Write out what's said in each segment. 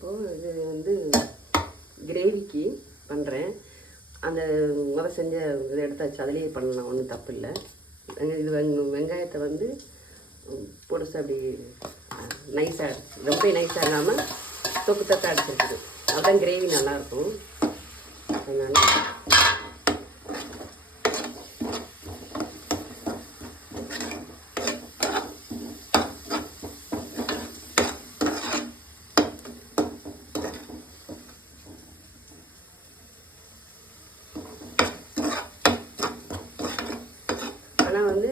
இப்போது இது வந்து கிரேவிக்கு பண்ணுறேன். அந்த செஞ்ச இதை எடுத்தாச்சு, அதிலேயே பண்ணலாம், ஒன்றும் தப்பு இல்லை. இது வெங்காயத்தை வந்து பொடிசு அப்படி நைஸாக, ரொம்ப நைஸாக இல்லாமல் தொக்கு தொக்க அடிச்சிருக்குது. அதுதான் கிரேவி நல்லாயிருக்கும். அதனால் வந்து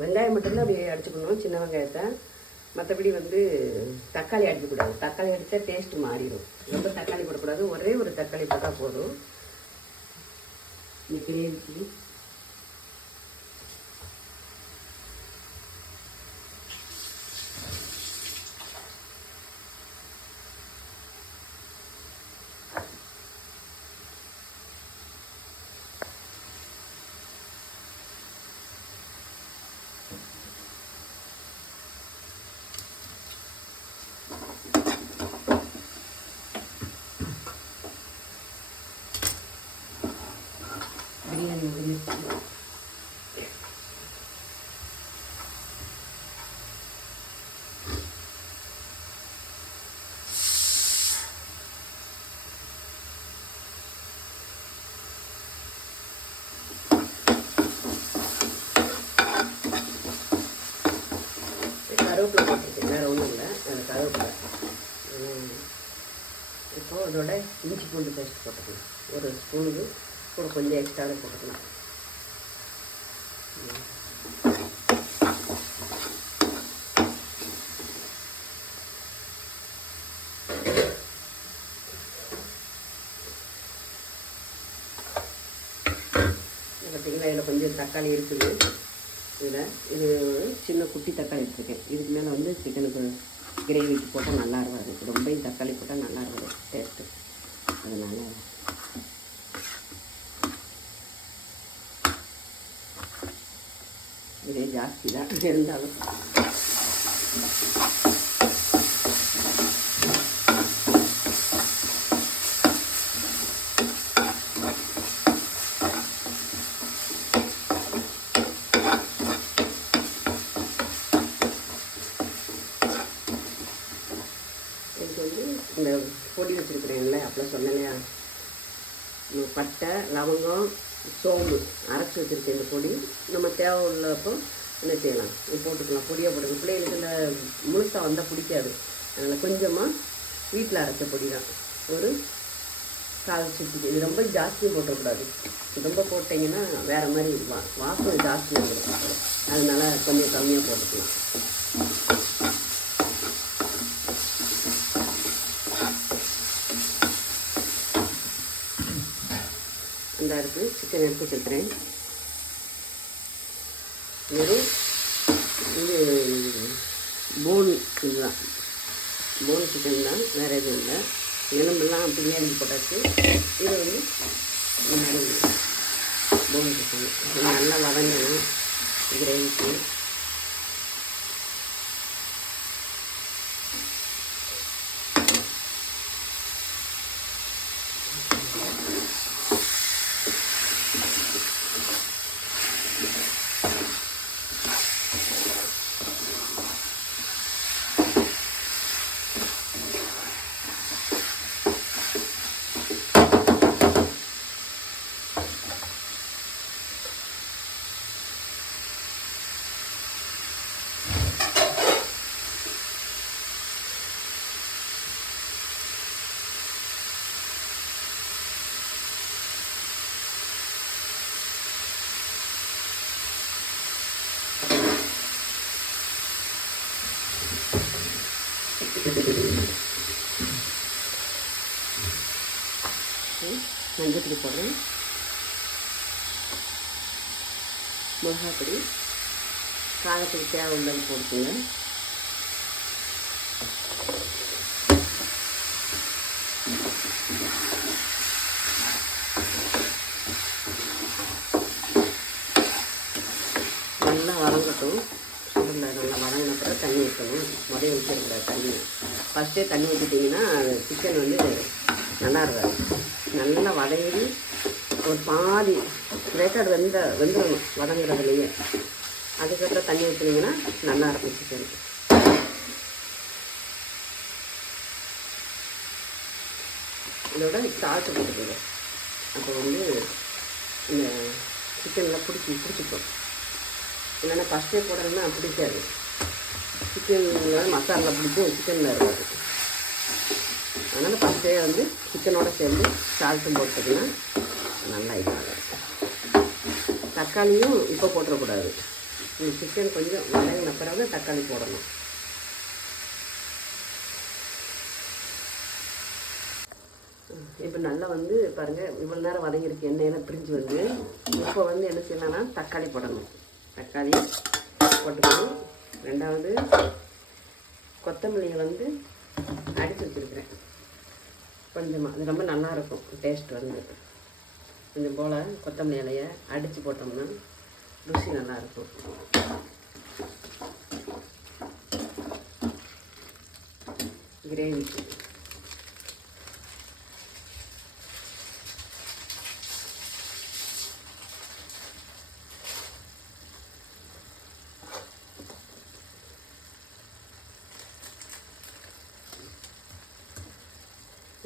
வெங்காயம் மட்டும்தான் அப்படியே அடிச்சுக்கணும், சின்ன வெங்காயத்தை. மற்றபடி வந்து தக்காளி அடிக்கக்கூடாது. தக்காளி அடித்தா டேஸ்ட்டு மாறிடும். ரொம்ப தக்காளி போடக்கூடாது, ஒரே ஒரு தக்காளி போட்டால் போதும். இந்த கிரேவிக்கு பிரியாணி முடிஞ்சிருச்சு. கருவேப்பிலை போட்டிருக்கேன், வேறு ஒன்றும் இல்லை. கருவேப்பிலை இப்போது அதோட இஞ்சி பூண்டு பேஸ்ட் போட்டுக்கலாம். ஒரு ஸ்பூனுக்கு கூட கொஞ்சம் எக்ஸ்ட்ராவே போட்டுக்கலாம். பார்த்திங்கன்னா இதில் கொஞ்சம் தக்காளி இருக்குது. இது சின்ன குட்டி தக்காளி எடுத்துருக்கேன். இதுக்கு மேலே வந்து சிக்கனுக்கு கிரேவிக்கு போட்டால் நல்லா இருக்காது. ரொம்ப தக்காளி போட்டால் நல்லா இருக்காது டேஸ்ட்டு. அதனால் இதே ஜாஸ்தி தான் இருந்தாலும் இதுக்கு வந்து இந்த பொடி வச்சுருக்குறேன்ல, அப்போ சொன்னேன்லையா, பட்டை, லவங்கம், சோம்பு அரைச்சி வச்சுருக்கேன். இந்த பொடி நம்ம தேவை உள்ளப்போ என்ன செய்யலாம், போட்டுக்கலாம், பொடியாக போட்டுக்கலாம். பிள்ளைகளுக்கு இந்த முழுசாக வந்தால் பிடிக்காது. அதனால் கொஞ்சமாக வீட்டில் அரைச்ச பொடி தான், ஒரு 1/4 சிட்டிக்கு. இது ரொம்ப ஜாஸ்தியும் போட்டக்கூடாது. ரொம்ப போட்டிங்கன்னா வேறு மாதிரி வாசம் ஜாஸ்தியாக இருக்கும். அதனால் கொஞ்சம் கம்மியாக போட்டுக்கலாம். அந்த இருக்குது சிக்கன் எடுத்து வச்சுருக்கிறேன். வெறும் இது போன், இதுதான் போன் சிக்கன் தான், வேறு எதுவும் இல்லை. எலும்புலாம் பிரியாணி போட்டாச்சு. இது வந்து இந்த மாதிரி போன் சிக்கன். இது நல்லா வதங்கணும் கிரேவிக்கு. மஞ்சப்பொடி போடுறேன், மிளகாப்பொடி, காரத்துக்கு தேவை உள்ளது போட்டுங்க. நல்லா வதங்கட்டும். சுடுல நல்லா வதங்கின பிறகு தண்ணி ஊற்றணும், முதல்ல ஊற்றிடக்கூடாது தண்ணி. ஃபஸ்ட்டே தண்ணி ஊற்றிட்டிங்கன்னா சிக்கன் வந்து நல்லா இருக்காது. நல்லா வதங்கி ஒரு பாதி வேக்காடு வெந்துடணும் வதங்குறதுலையே. அதுக்கப்புறம் தண்ணி ஊற்றினீங்கன்னா நல்லாயிருக்கும் சிக்கன். இதோட சால்ட்டு போட்டுக்கோங்க. அப்போ வந்து இந்த சிக்கனில் பிடிச்சிக்கும். இல்லைன்னா ஃபஸ்ட்டே போடுறதுன்னா பிடிக்காது. சிக்கனில் மசாலா பிடிக்கும், சிக்கனில் இருக்காது. அதனால் ஃபஸ்ட்டே வந்து சிக்கனோடு சேர்ந்து சால்ட்டும் போட்டுக்கிங்கன்னா நல்லா இதாக இருக்கும். தக்காளியும் இப்போ போட்டுறக்கூடாது. இந்த சிக்கன் கொஞ்சம் வதங்கின பிறகு தக்காளி போடணும். இப்போ நல்லா வந்து பாருங்கள், இவ்வளோ நேரம் வதங்கிருக்கு, எண்ணெயெல்லாம் பிரிஞ்சு வந்து. இப்போ வந்து என்ன செய்யலாம்னா தக்காளி போடணும். தக்காளி போட்டுக்கணும். ரெண்டாவது கொத்தமல்லியை வந்து அடித்து வச்சுருக்கிறேன் கொஞ்சமாக. அது ரொம்ப நல்லாயிருக்கும் டேஸ்ட் வந்து. கொஞ்சம் போல் கொத்தமல்லி இலையை அடித்து போட்டோம்னா ருசி நல்லாயிருக்கும். கிரேவி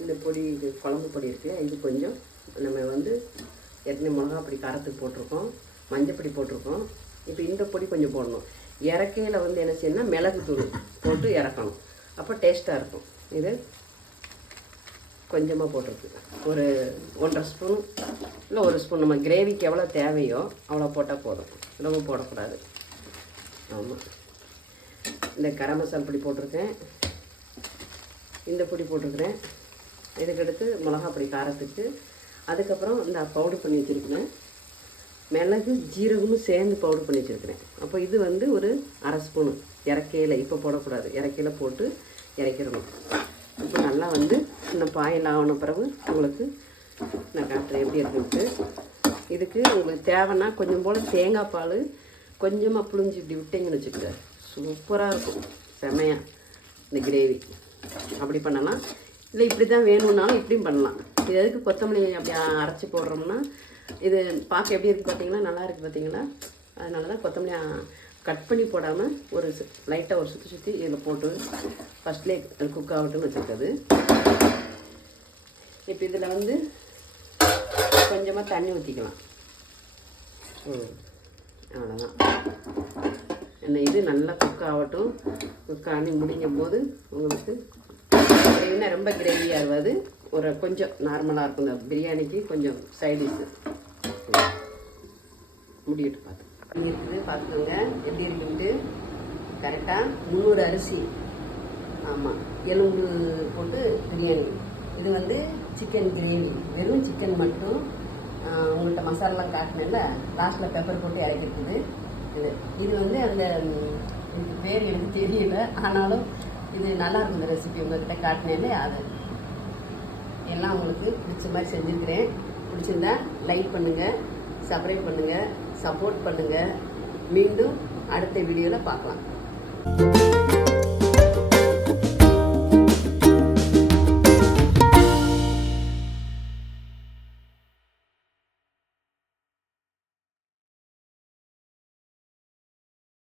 இந்த பொடி, இது குழம்பு பொடி இருக்குல்ல, இது கொஞ்சம் நம்ம வந்து ஏற்கனவே மிளகா பொடி காரத்துக்கு போட்டிருக்கோம், மஞ்சப்பொடி போட்டிருக்கோம். இப்போ இந்த பொடி கொஞ்சம் போடணும். இறக்கையில் வந்து என்ன செய்யணும்னா மிளகு தூள் போட்டு இறக்கணும், அப்போ டேஸ்ட்டாக இருக்கும். இது கொஞ்சமாக போட்டிருக்கு, ஒரு 1.5 ஸ்பூன் இல்லை 1 ஸ்பூன். நம்ம கிரேவிக்கு எவ்வளோ தேவையோ அவ்வளோ போட்டால் போதும், ரொம்ப போடக்கூடாது. ஆமாம், இந்த கரம் மசாலா பொடி போட்டிருக்கேன், இந்த பொடி போட்டிருக்கிறேன். இதுக்கடுத்து மிளகா பொடி காரத்துக்கு. அதுக்கப்புறம் இந்த பவுடர் பண்ணி வச்சுருக்கிறேன் மிளகு ஜீரகமும் சேர்ந்து பவுடர் பண்ணி வச்சுருக்கிறேன். அப்போ இது வந்து ஒரு 1/2 ஸ்பூனு இறக்கையில். இப்போ போடக்கூடாது, இறக்கையில் போட்டு இறக்கிடணும். இப்போ நல்லா வந்து இந்த பாயில் ஆன பிறகு உங்களுக்கு நான் காட்டுறேன் எப்படி இருக்குன்ட்டு. இதுக்கு உங்களுக்கு தேவைன்னா கொஞ்சம் போல் தேங்காய் பால் கொஞ்சமாக புளிஞ்சு இப்படி விட்டிங்கன்னு வச்சுக்கோங்க, சூப்பராக இருக்கும், செமையாக இந்த கிரேவி. அப்படி பண்ணலாம். இல்லை இப்படி தான் வேணும்னாலும் இப்படியும் பண்ணலாம். இது எதுக்கு கொத்தமல்லி அப்படி அரைச்சி போடுறோம்னா, இது பார்க்க எப்படி இருக்குது பார்த்தீங்களா, நல்லா இருக்குது பார்த்தீங்களா. அதனால தான் கொத்தமல்லி கட் பண்ணி போடாமல் ஒரு லைட்டாக ஒரு சுற்றி இதில் போட்டு ஃபஸ்ட்லேயே குக் ஆகட்டும்னு வச்சுருக்குது. இப்போ இதில் வந்து கொஞ்சமாக தண்ணி ஊற்றிக்கலாம். அவ்வளோதான். என்ன இது நல்லா குக் ஆகட்டும். குக் ஆகி முடிக்கும் போது உங்களுக்கு கிரேவினா ரொம்ப கிரேவியாக இருக்காது, ஒரு கொஞ்சம் நார்மலாக இருக்கும். இந்த பிரியாணிக்கு கொஞ்சம் சைடிஷ்ஷு முடியிட்டு இருக்குது. பார்த்துக்கோங்க எப்படி இருக்குன்ட்டு. கரெக்டாக 300 அரிசி, ஆமாம், எலும்பு போட்டு பிரியாணி. இது வந்து சிக்கன் கிரேவி, வெறும் சிக்கன் மட்டும். உங்கள்கிட்ட மசாலாலாம் காட்டினேன்ல, லாஸ்ட்டில் பெப்பர் போட்டு இறக்கிருக்குது. இது வந்து அந்த இதுக்கு பேர் எனக்கு தெரியல, ஆனாலும் இது நல்லாயிருக்கும். இந்த ரெசிபி உங்கள்கிட்ட காட்டினேன்ல, அது எல்லாம் உங்களுக்கு பிடிச்ச மாதிரி செஞ்சுருக்கிறேன். பிடிச்சிருந்தா லைக் பண்ணுங்கள், சப்ஸ்கிரைப் பண்ணுங்கள், சப்போர்ட் பண்ணுங்கள். மீண்டும் அடுத்த வீடியோவில் பார்க்கலாம்.